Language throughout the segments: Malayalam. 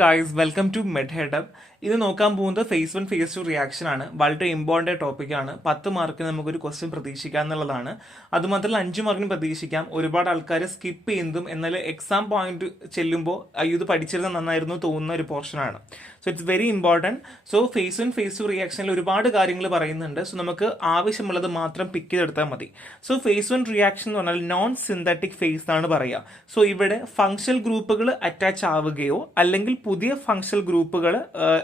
Guys, welcome to മെഡ്ഹെഡപ്പ്. ഇത് നോക്കാൻ പോകുന്നത് ഫേസ് 1 ഫേസ് 2 റിയാക്ഷൻ ആണ്. വളരെ ഇമ്പോർട്ടൻ്റ് ടോപ്പിക്കാണ്. 10 മാർക്കിന് നമുക്കൊരു ക്വസ്റ്റ്യൻ പ്രതീക്ഷിക്കാം എന്നുള്ളതാണ്. അതുമാത്രമല്ല 5 മാർക്കിന് പ്രതീക്ഷിക്കാം. ഒരുപാട് ആൾക്കാർ സ്കിപ്പ് ചെയ്യുന്നതും എന്നാൽ എക്സാം പോയിന്റ് ചെല്ലുമ്പോൾ ഇത് പഠിച്ചിരുന്ന നന്നായിരുന്നു തോന്നുന്ന ഒരു പോർഷനാണ്. So it's very important. So phase 1 phase 2 റിയാക്ഷനിൽ ഒരുപാട് കാര്യങ്ങൾ പറയുന്നുണ്ട്. സോ നമുക്ക് ആവശ്യമുള്ളത് മാത്രം പിക്ക് ചെയ്തെടുത്താൽ മതി. സോ ഫേസ് 1 റിയാക്ഷൻ എന്ന് പറഞ്ഞാൽ നോൺ സിന്തറ്റിക് ഫേസ് എന്നാണ് പറയുക. സോ ഇവിടെ ഫങ്ഷണൽ ഗ്രൂപ്പുകൾ അറ്റാച്ച് ആവുകയോ അല്ലെങ്കിൽ പുതിയ ഫങ്ഷണൽ ഗ്രൂപ്പുകൾ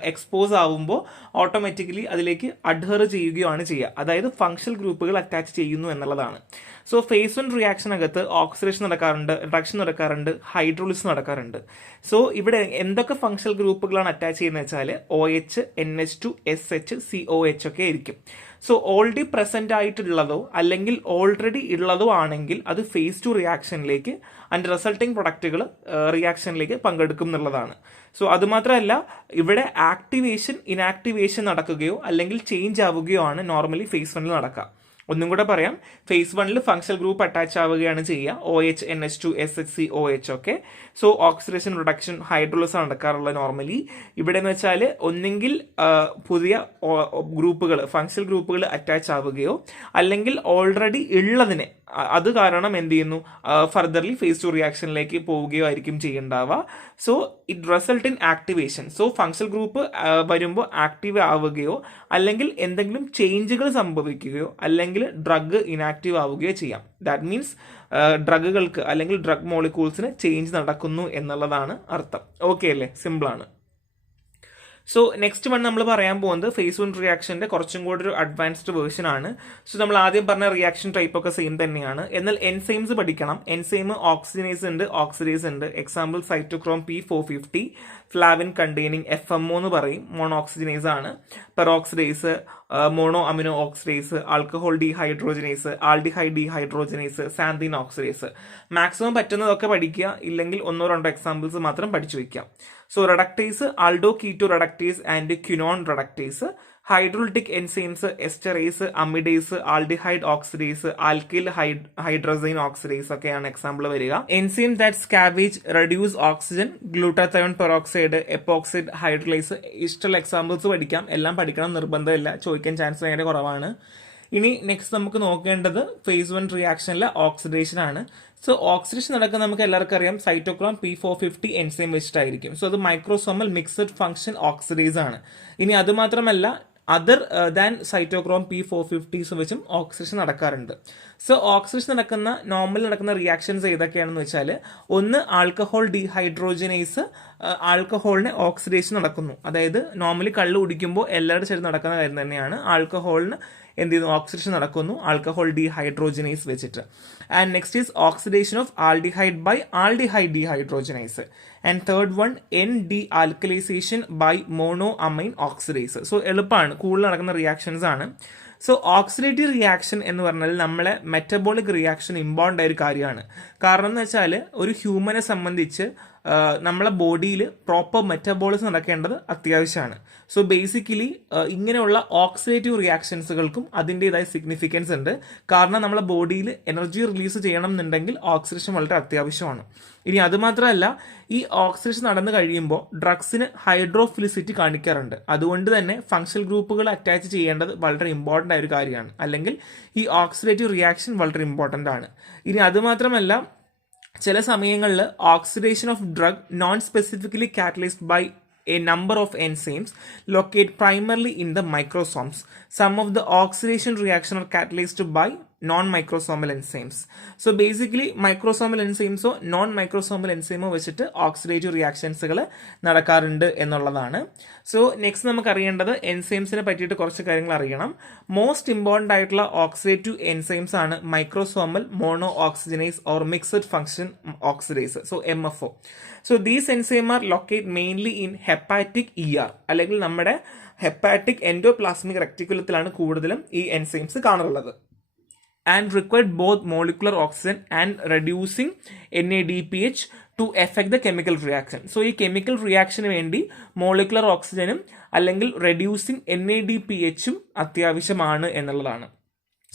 എക്സ്പോസ് ആവുമ്പോൾ ഓട്ടോമാറ്റിക്കലി അതിലേക്ക് അഡ്ഹർ ചെയ്യുകയോ ആണ് ചെയ്യുക. അതായത് ഫങ്ഷണൽ ഗ്രൂപ്പുകൾ അറ്റാച്ച് ചെയ്യുന്നു എന്നുള്ളതാണ്. സോ ഫേസ് 1 റിയാക്ഷനകത്ത് ഓക്സിഡേഷൻ നടക്കാറുണ്ട്, റിഡക്ഷൻ നടക്കാറുണ്ട്, ഹൈഡ്രോളിസിസ് നടക്കാറുണ്ട്. സോ ഇവിടെ എന്തൊക്കെ ഫങ്ഷണൽ ഗ്രൂപ്പുകളാണ് അറ്റാച്ച് ചെയ്യുന്നത് വെച്ചാൽ OH, NH2, SH, COH ഒക്കെ ആയിരിക്കും. സോ ഓൾറെഡി പ്രസന്റ് ആയിട്ടുള്ളതോ അല്ലെങ്കിൽ ഓൾറെഡി ഉള്ളതോ ആണെങ്കിൽ അത് ഫേസ് 2 റിയാക്ഷനിലേക്ക് അതിൻ്റെ റിസൾട്ടിങ് പ്രൊഡക്റ്റുകൾ റിയാക്ഷനിലേക്ക് പങ്കെടുക്കും എന്നുള്ളതാണ്. സോ അതുമാത്രമല്ല ഇവിടെ ആക്ടിവേഷൻ ഇനാക്ടിവേഷൻ നടക്കുകയോ അല്ലെങ്കിൽ ചേഞ്ച് ആവുകയോ ആണ് നോർമലി ഫേസ് 1 നടക്കുക. ഒന്നും കൂടെ പറയാം, ഫേസ് 1 ഫങ്ഷണൽ ഗ്രൂപ്പ് അറ്റാച്ച് ആവുകയാണ് ചെയ്യുക, OH, NH2, SH, COH ഒക്കെ. സോ ഓക്സിഡേഷൻ, റിഡക്ഷൻ, ഹൈഡ്രോളിസിസ് നടക്കാറുള്ളത് നോർമലി. ഇവിടെ എന്ന് വെച്ചാൽ ഒന്നെങ്കിൽ പുതിയ ഗ്രൂപ്പുകൾ ഫങ്ഷണൽ ഗ്രൂപ്പുകൾ അറ്റാച്ച് ആവുകയോ അല്ലെങ്കിൽ ഓൾറെഡി ഉള്ളതിനെ അത് കാരണം എന്ത് ചെയ്യുന്നു ഫർദർലി ഫേസ് 2 റിയാക്ഷനിലേക്ക് പോവുകയോ ആയിരിക്കും ചെയ്യേണ്ടാവുക. So it result in activation. So functional group വരുമ്പോൾ ആക്റ്റീവ് ആവുകയോ അല്ലെങ്കിൽ എന്തെങ്കിലും ചേഞ്ചുകൾ സംഭവിക്കുകയോ അല്ലെങ്കിൽ ഡ്രഗ് ഇനാക്റ്റീവ് ആവുകയോ ചെയ്യാം. ദാറ്റ് മീൻസ് ഡ്രഗുകൾക്ക് അല്ലെങ്കിൽ ഡ്രഗ് മോളിക്യൂൾസിന് ചേഞ്ച് നടക്കുന്നു എന്നുള്ളതാണ് അർത്ഥം. ഓക്കെ അല്ലേ? സിമ്പിളാണ്. സോ നെക്സ്റ്റ് വൺ നമ്മൾ പറയാൻ പോകുന്നത് ഫേസ് 1 റിയാക്ഷൻ്റെ കുറച്ചും കൂടി ഒരു അഡ്വാൻസ്ഡ് വേർഷൻ ആണ്. സോ നമ്മൾ ആദ്യം പറഞ്ഞ റിയാക്ഷൻ ടൈപ്പ് ഒക്കെ സെയിം തന്നെയാണ്. എന്നാൽ എൻസൈംസ് പഠിക്കണം. എൻസൈം ഓക്സിജനേസ് ഉണ്ട്, ഓക്സിഡേസ് ഉണ്ട്. Example cytochrome P450, flavin containing FMO എന്ന് പറയും, മോണോ ഓക്സിജനേസ് ആണ്. Peroxidase, mono amino oxidase, alcohol dehydrogenase, aldehyde dehydrogenase, xanthine oxidase. Maximum പറ്റുന്നതൊക്കെ പഠിക്കുക, ഇല്ലെങ്കിൽ 1-2 എക്സാമ്പിൾസ് മാത്രം പഠിച്ചു വയ്ക്കാം. So reductase, aldo keto reductase and quinone reductase. Hydrolytic enzymes esterase, amidase, aldehyde oxidase, alkyl hydrazine oxidase ഒക്കെയാണ് എക്സാമ്പിൾ വരിക. Enzyme that scavenge reduce oxygen, glutathione peroxide, epoxide hydrolase. ഇഷ്ടമുള്ള എക്സാമ്പിൾസ് പഠിക്കാം, എല്ലാം പഠിക്കണം നിർബന്ധമില്ല, ചോദിക്കാൻ ചാൻസ് ഭയങ്കര കുറവാണ്. ഇനി നെക്സ്റ്റ് നമുക്ക് നോക്കേണ്ടത് ഫേസ് 1 റിയാക്ഷനിലെ ഓക്സിഡേഷൻ ആണ്. സോ ഓക്സിഡേഷൻ നടക്കുന്ന നമുക്ക് എല്ലാവർക്കും അറിയാം സൈറ്റോക്രോം P450 എൻസൈം വെച്ചിട്ടായിരിക്കും. സോ അത് മൈക്രോസോമൽ മിക്സഡ് ഫംഗ്ഷൻ ഓക്സിഡേസ് ആണ്. ഇനി അത് മാത്രമല്ല അതർ ദാൻ സൈറ്റോക്രോം P450 വെച്ചും ഓക്സിഡേഷൻ നടക്കാറുണ്ട്. സോ ഓക്സിഡേഷൻ നോർമലി നടക്കുന്ന റിയാക്ഷൻസ് ഏതൊക്കെയാണെന്ന് വെച്ചാൽ, ഒന്ന് ആൽക്കഹോൾ ഡീഹൈഡ്രോജനേസ് ആൽക്കഹോളിന് ഓക്സിഡേഷൻ നടക്കുന്നു. അതായത് നോർമലി കള്ള് കുടിക്കുമ്പോൾ എല്ലാവരുടെ ചേർന്ന് നടക്കുന്ന കാര്യം തന്നെയാണ്. ആൽക്കഹോളിന് എന്ത് ചെയ്യുന്നു, ഓക്സിഡേഷൻ നടക്കുന്നു ആൽക്കഹോൾ ഡീഹൈഡ്രോജനേസ് വെച്ചിട്ട്. And next is oxidation of aldehyde by aldehyde dehydrogenase. And third one ND-ആൽക്കലൈസേഷൻ by mono amine oxidase. So എളുപ്പമാണ്, കൂടുതൽ നടക്കുന്ന റിയാക്ഷൻസ് ആണ്. സോ ഓക്സിഡേറ്റീവ് റിയാക്ഷൻ എന്ന് പറഞ്ഞാൽ നമ്മളെ മെറ്റബോളിക് റിയാക്ഷൻ ഇമ്പോർട്ടൻ്റ് ആയ ഒരു കാര്യമാണ്. കാരണം എന്ന് വെച്ചാൽ ഒരു ഹ്യൂമനെ സംബന്ധിച്ച് നമ്മളെ ബോഡിയിൽ പ്രോപ്പർ മെറ്റബോളിസം നടക്കേണ്ടത് അത്യാവശ്യമാണ്. സോ ബേസിക്കലി ഇങ്ങനെയുള്ള ഓക്സിഡേറ്റീവ് റിയാക്ഷൻസുകൾക്കും അതിൻ്റെതായ സിഗ്നിഫിക്കൻസ് ഉണ്ട്. കാരണം നമ്മളെ ബോഡിയിൽ എനർജി റിലീസ് ചെയ്യണം എന്നുണ്ടെങ്കിൽ ഓക്സിഡേഷൻ വളരെ അത്യാവശ്യമാണ്. ഇനി അതുമാത്രമല്ല, ഈ ഓക്സിഡേഷൻ നടന്നു കഴിയുമ്പോൾ ഡ്രഗ്സിന് ഹൈഡ്രോഫിലിസിറ്റി കാണിക്കാറുണ്ട്. അതുകൊണ്ട് തന്നെ ഫങ്ഷണൽ ഗ്രൂപ്പുകൾ അറ്റാച്ച് ചെയ്യേണ്ടത് വളരെ ഇമ്പോർട്ടൻ്റ് ആയ ഒരു കാര്യമാണ്. അല്ലെങ്കിൽ ഈ ഓക്സിഡേറ്റീവ് റിയാക്ഷൻ വളരെ ഇമ്പോർട്ടൻ്റ് ആണ്. ഇനി അതുമാത്രമല്ല, ചില സമയങ്ങളിൽ oxidation of drug non specifically catalysed by a number of enzymes locate primarily in the microsomes. Some of the oxidation reaction are catalyzed by non-microsomal enzymes. So basically microsomal enzymes oh non microsomal എൻസൈമോ വെച്ചിട്ട് ഓക്സിഡേറ്റീവ് റിയാക്ഷൻസുകൾ നടക്കാറുണ്ട് എന്നുള്ളതാണ്. സോ നെക്സ്റ്റ് നമുക്ക് അറിയേണ്ടത് എൻസൈംസിനെ പറ്റിയിട്ട് കുറച്ച് കാര്യങ്ങൾ അറിയണം. മോസ്റ്റ് ഇമ്പോർട്ടൻ്റ് ആയിട്ടുള്ള ഓക്സിഡേറ്റീവ് എൻസൈംസ് ആണ് microsomal mono oxygenase or mixed function oxidase, so MFO. So these enzyme are locate mainly in hepatic ER അല്ലെങ്കിൽ നമ്മുടെ ഹെപ്പാറ്റിക് എൻഡോപ്ലാസ്മിക് റെക്ടിക്കുലത്തിലാണ് കൂടുതലും ഈ എൻസൈംസ് കാണാറുള്ളത്. And required both molecular oxygen and reducing NADPH to affect the chemical reaction. So ഈ കെമിക്കൽ റിയാക്ഷന് വേണ്ടി മോളിക്കുലർ ഓക്സിജനും അല്ലെങ്കിൽ റെഡ്യൂസിങ് NADPH അത്യാവശ്യമാണ് എന്നുള്ളതാണ്.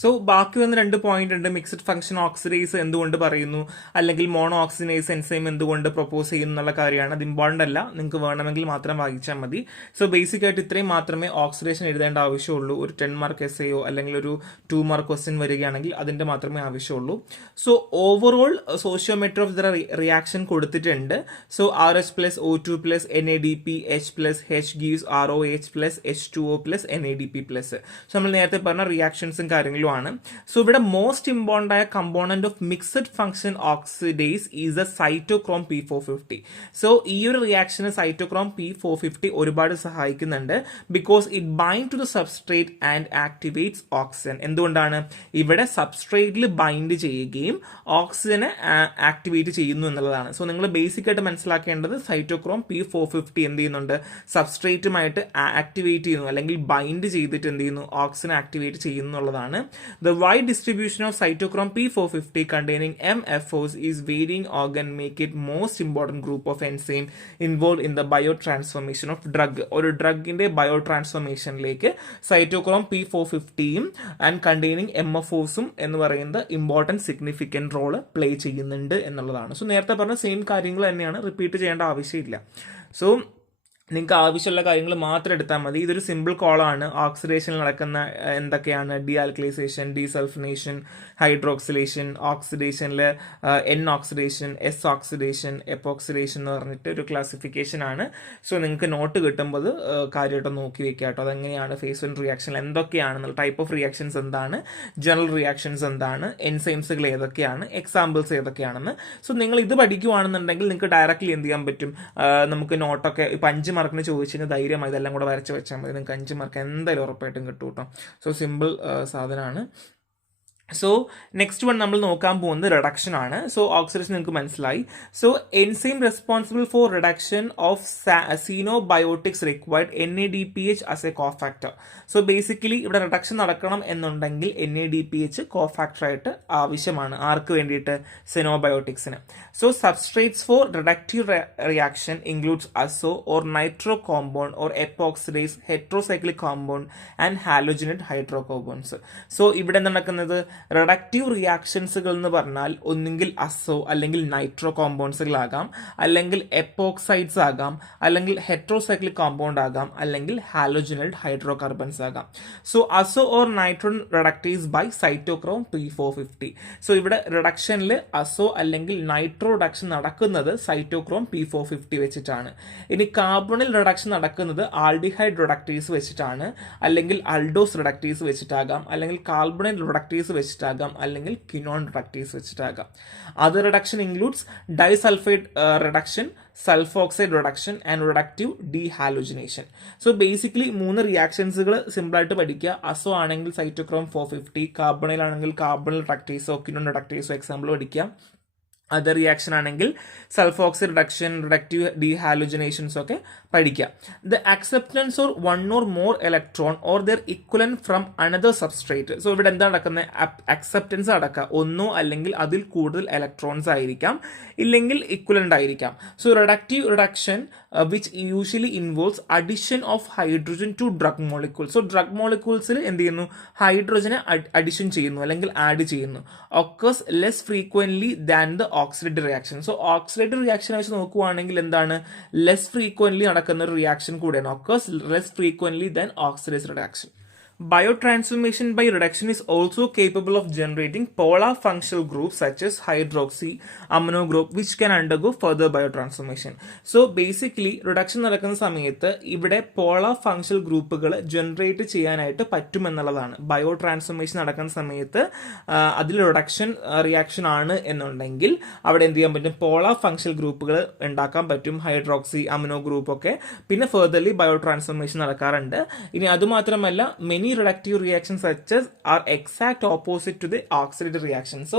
സോ ബാക്കി വന്ന 2 പോയിന്റ് ഉണ്ട്. മിക്സഡ് ഫംഗ്ഷൻ ഓക്സിഡൈസ് എന്തുകൊണ്ട് പറയുന്നു, അല്ലെങ്കിൽ മോണോ ഓക്സിഡൈസ് എൻസൈം എന്തുകൊണ്ട് പ്രൊപ്പോസ് ചെയ്യുന്നു എന്നുള്ള കാര്യമാണ്. അത് ഇമ്പോർട്ടൻ്റ് അല്ല, നിങ്ങൾക്ക് വേണമെങ്കിൽ മാത്രം വായിച്ചാൽ മതി. സോ ബേസിക് ആയിട്ട് ഇത്രയും മാത്രമേ ഓക്സിഡേഷൻ എഴുതേണ്ട ആവശ്യമുള്ളൂ. ഒരു 10 മാർക്ക് എസ്സേയോ അല്ലെങ്കിൽ ഒരു 2 മാർക്ക് ക്വസ്റ്റ്യൻ വരികയാണെങ്കിൽ അതിന്റെ മാത്രമേ ആവശ്യമുള്ളൂ. So overall stoichiometry of the reaction കൊടുത്തിട്ടുണ്ട്. So RH plus O2 plus NADP H plus H gives ROH plus H2O plus NADP plus. So നമ്മൾ നേരത്തെ പറഞ്ഞ റിയാക്ഷൻസും കാര്യങ്ങളും ആണ്. സോ ഇവിടെ മോസ്റ്റ് ഇമ്പോർട്ടന്റ് ആയ component of mixed function oxidase is a cytochrome P450. So ഈ ഒരു റിയാക്ഷന് സൈറ്റോക്രോം P450 ഒരുപാട് സഹായിക്കുന്നുണ്ട്. Because it bind to the substrate and activates oxygen. എന്തുകൊണ്ടാണ്? ഇവിടെ സബ്സ്ട്രേറ്റിൽ ബൈൻഡ് ചെയ്യുകയും ഓക്സിജനെ ആക്ടിവേറ്റ് ചെയ്യുന്നു എന്നുള്ളതാണ്. സോ നിങ്ങൾ ബേസിക് ആയിട്ട് മനസ്സിലാക്കേണ്ടത് സൈറ്റോക്രോം P450 എന്ത് ചെയ്യുന്നുണ്ട്, സബ്സ്ട്രേറ്റുമായിട്ട് ആക്ടിവേറ്റ് ചെയ്യുന്നു, അല്ലെങ്കിൽ ബൈൻഡ് ചെയ്തിട്ട് എന്ത് ചെയ്യുന്നു, ഓക്സിജൻ ആക്ടിവേറ്റ് ചെയ്യുന്നു എന്നുള്ളതാണ്. The wide distribution of cytochrome P450 containing MFOs is varying organ make it most important group of enzyme involved in the biotransformation of drug. ഒരു ഡ്രഗിന്റെ ബയോട്രാൻസ്ഫോർമേഷനിലേക്ക് സൈറ്റോക്രോം P450യും ആൻഡ് കണ്ടെയ്നിങ് MFOസും എന്ന് പറയുന്നത് ഇമ്പോർട്ടൻറ്റ് സിഗ്നിഫിക്കൻറ്റ് റോള് പ്ലേ ചെയ്യുന്നുണ്ട് എന്നുള്ളതാണ്. സോ നേരത്തെ പറഞ്ഞ സെയിം കാര്യങ്ങൾ തന്നെയാണ്, റിപ്പീറ്റ് ചെയ്യേണ്ട ആവശ്യമില്ല. സോ നിങ്ങൾക്ക് ആവശ്യമുള്ള കാര്യങ്ങൾ മാത്രം എടുത്താൽ മതി. ഇതൊരു സിമ്പിൾ കോളാണ്. ഓക്സിഡേഷനിൽ നടക്കുന്ന എന്തൊക്കെയാണ്, ഡീആൽക്കലൈസേഷൻ, ഡീസൾഫിനേഷൻ, ഹൈഡ്രോക്സിലേഷൻ, ഓക്സിഡേഷനിൽ N oxidation, S oxidation, epoxidation എന്ന് പറഞ്ഞിട്ട് ഒരു ക്ലാസിഫിക്കേഷൻ ആണ്. സോ നിങ്ങൾക്ക് നോട്ട് കിട്ടുമ്പോൾ കാര്യമായിട്ട് നോക്കി വെക്കുക കേട്ടോ. അതെങ്ങനെയാണ് ഫേസ് 1 റിയാക്ഷൻ എന്തൊക്കെയാണെന്നുള്ള, ടൈപ്പ് ഓഫ് റിയാക്ഷൻസ് എന്താണ്, ജനറൽ റിയാക്ഷൻസ് എന്താണ്, എൻസൈംസുകൾ ഏതൊക്കെയാണ്, എക്സാമ്പിൾസ് ഏതൊക്കെയാണെന്ന്. സോ നിങ്ങൾ ഇത് പഠിക്കുവാണെന്നുണ്ടെങ്കിൽ നിങ്ങൾക്ക് ഡയറക്റ്റ്ലി എന്ത് ചെയ്യാൻ പറ്റും, നമുക്ക് നോട്ടൊക്കെ ഇപ്പം 5 മാർക്കിന് ചോദിച്ചതിന് ധൈര്യമായി ഇതെല്ലാം കൂടെ വരച്ച് വെച്ചാൽ മതി. നിങ്ങൾക്ക് 5 മാർക്ക് എന്തായാലും ഉറപ്പായിട്ടും കിട്ടും കേട്ടോ. സോ സിമ്പിൾ സാധനമാണ്. സോ നെക്സ്റ്റ് വൺ നമ്മൾ നോക്കാൻ പോകുന്നത് റിഡക്ഷൻ ആണ്. സോ ഓക്സിഡേഷൻ നിങ്ങൾക്ക് മനസ്സിലായി. So enzyme responsible for reduction of xenobiotics required NADPH as a cofactor. So basically ഇവിടെ റിഡക്ഷൻ നടക്കണം എന്നുണ്ടെങ്കിൽ NADPH കോഫാക്ടർ ആയിട്ട് ആവശ്യമാണ്. ആർക്ക് വേണ്ടിയിട്ട്? സിനോബയോട്ടിക്സിന്. So substrates for reductive reaction includes azo or nitro compound or epoxidise heterocyclic compound and halogenate hydrocarbons. So ഇവിടെ നടക്കുന്നത് റിഡക്റ്റീവ് റിയാക്ഷൻസുകൾ എന്ന് പറഞ്ഞാൽ ഒന്നുകിൽ അസോ അല്ലെങ്കിൽ നൈട്രോ കോമ്പൗണ്ട്സുകളാകാം, അല്ലെങ്കിൽ എപ്പോക്സൈഡ്സ് ആകാം, അല്ലെങ്കിൽ ഹെട്രോസൈക്ലിക് കോമ്പൗണ്ട് ആകാം, അല്ലെങ്കിൽ ഹാലോജനൈഡ് ഹൈഡ്രോ കാർബൺസ് ആകാം. So azo or nitro reductives by cytochrome P450. So ഇവിടെ റിഡക്ഷനിൽ അസോ അല്ലെങ്കിൽ നൈട്രോ റിഡക്ഷൻ നടക്കുന്നത് സൈറ്റോക്രോം P450 വെച്ചിട്ടാണ്. ഇനി കാർബണിൽ റിഡക്ഷൻ നടക്കുന്നത് ആൽഡിഹൈഡ് റിഡക്റ്റീവ്സ് വെച്ചിട്ടാണ്, അല്ലെങ്കിൽ അൾഡോസ് റിഡക്റ്റീവ്സ് വെച്ചിട്ടാകാം, അല്ലെങ്കിൽ കാർബണിൽ റിഡക്റ്റീവ്സ് വെച്ചിട്ടാകാം, അല്ലെങ്കിൽ ക്വിനോൺ റിഡക്റ്റീവ്സ് വെച്ചിട്ടാകാം. Other reduction includes disulfide reduction, sulfoxide reduction and reductive dehalogenation. So basically 3 റിയാക്ഷൻസുകൾ സിമ്പിളായിട്ട് പഠിക്കുക. അസോ ആണെങ്കിൽ സൈറ്റോക്രോം 450, കാർബണിലാണെങ്കിൽ കാർബണിൽ റിഡക്റ്റീവ്സോ ക്വിനോൺ റിഡക്റ്റീവ്സോ എക്സാമ്പിൾ പഠിക്കുക. അതർ റിയാക്ഷൻ ആണെങ്കിൽ സൾഫോക്സൈഡ് റിഡക്ഷൻ, റിഡക്റ്റീവ് ഡീഹാലോജിനേഷൻസ് ഒക്കെ പഠിക്കുക. The acceptance or 1 or more electron or their equivalent from another substrate. So ഇവിടെ എന്താ നടക്കുന്നത്? അക്സെപ്റ്റൻസ് നടക്കുക. ഒന്നോ അല്ലെങ്കിൽ അതിൽ കൂടുതൽ ഇലക്ട്രോൺസ് ആയിരിക്കാം, ഇല്ലെങ്കിൽ ഇക്വലന്റ് ആയിരിക്കാം. So reductive reduction which usually involves addition of hydrogen to drug molecules. So drug മോളിക്യൂൾസിൽ എന്ത് ചെയ്യുന്നു? ഹൈഡ്രജനെ അഡിഷൻ ചെയ്യുന്നു അല്ലെങ്കിൽ ആഡ് ചെയ്യുന്നു. Occurs less frequently than the oxidative reaction. So oxidative reaction വെച്ച് നോക്കുവാണെങ്കിൽ എന്താണ്? ലെസ് ഫ്രീക്വന്റ്ലി നടക്കുന്ന ഒരു റിയാക്ഷൻ കൂടെയാണ്. Occurs less frequently than oxidative reaction. Biotransformation by reduction is also capable of generating polar functional groups such as hydroxy amino group which can undergo further biotransformation. So basically reduction നടക്കുന്ന സമയത്ത് ഇവിടെ polar functional ഗ്രൂപ്പുകൾ ജനറേറ്റ് ചെയ്യാനായിട്ട് പറ്റുമെന്നുള്ളതാണ്. ബയോ ട്രാൻസ്ഫോർമേഷൻ നടക്കുന്ന സമയത്ത് അതിൽ റിഡക്ഷൻ റിയാക്ഷൻ ആണ് എന്നുണ്ടെങ്കിൽ അവിടെ എന്ത് ചെയ്യാൻ പറ്റും? പോളാർ ഫങ്ഷണൽ ഗ്രൂപ്പുകൾ ഉണ്ടാക്കാൻ പറ്റും, ഹൈഡ്രോക്സി അമിനോ ഗ്രൂപ്പ് ഒക്കെ. പിന്നെ ഫെർദർലി ബയോ ട്രാൻസ്ഫോർമേഷൻ നടക്കാറുണ്ട്. ഇനി അതുമാത്രമല്ല many reductive reactions such as are exact opposite to the oxidative reaction. So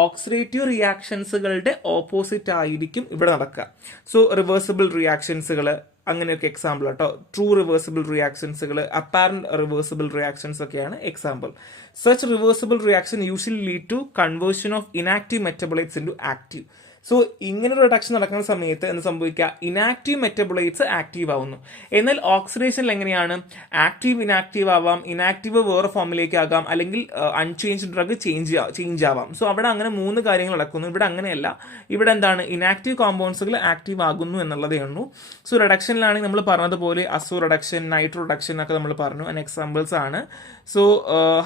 oxidative reactionsകളുടെ ഓപ്പോസിറ്റ് ആയിരിക്കും ഇവിടെ നടക്കുക. സോ റിവേഴ്സിബിൾ റിയാക്ഷൻസുകൾ അങ്ങനെയൊക്കെ എക്സാമ്പിൾ കേട്ടോ. ട്രൂ റിവേഴ്സിബിൾ റിയാക്ഷൻസുകൾ, അപ്പാരന്റ് റിവേഴ്സിബിൾ റിയാക്ഷൻസ് ഒക്കെയാണ് example. Such reversible reaction usually lead to conversion of inactive metabolites into active. So ഇങ്ങനെ റിഡക്ഷൻ നടക്കുന്ന സമയത്ത് എന്ത് സംഭവിക്കുക, ഇനാക്റ്റീവ് മെറ്റബോളൈറ്റ്സ് ആക്റ്റീവ് ആവുന്നു. എന്നാൽ ഓക്സിഡേഷനിൽ എങ്ങനെയാണ്, ആക്റ്റീവ് ഇനാക്റ്റീവ് ആവാം, ഇനാക്റ്റീവ് വേറെ ഫോമിലേക്ക് ആകാം, അല്ലെങ്കിൽ അൺചേഞ്ച് ഡ്രഗ് ചേഞ്ച് ആവാം. സോ അവിടെ അങ്ങനെ 3 കാര്യങ്ങൾ നടക്കുന്നു. ഇവിടെ അങ്ങനെയല്ല, ഇവിടെ എന്താണ്, ഇനാക്റ്റീവ് കോമ്പൗണ്ട്സുകൾ ആക്റ്റീവ് ആകുന്നു എന്നുള്ളതേ ഉള്ളൂ. സോ റിഡക്ഷനിലാണെങ്കിൽ നമ്മൾ പറഞ്ഞതുപോലെ അസോ റിഡക്ഷൻ, നൈട്രോ റിഡക്ഷൻ ഒക്കെ നമ്മൾ പറഞ്ഞു, അതിന് എക്സാമ്പിൾസ് ആണ്. സോ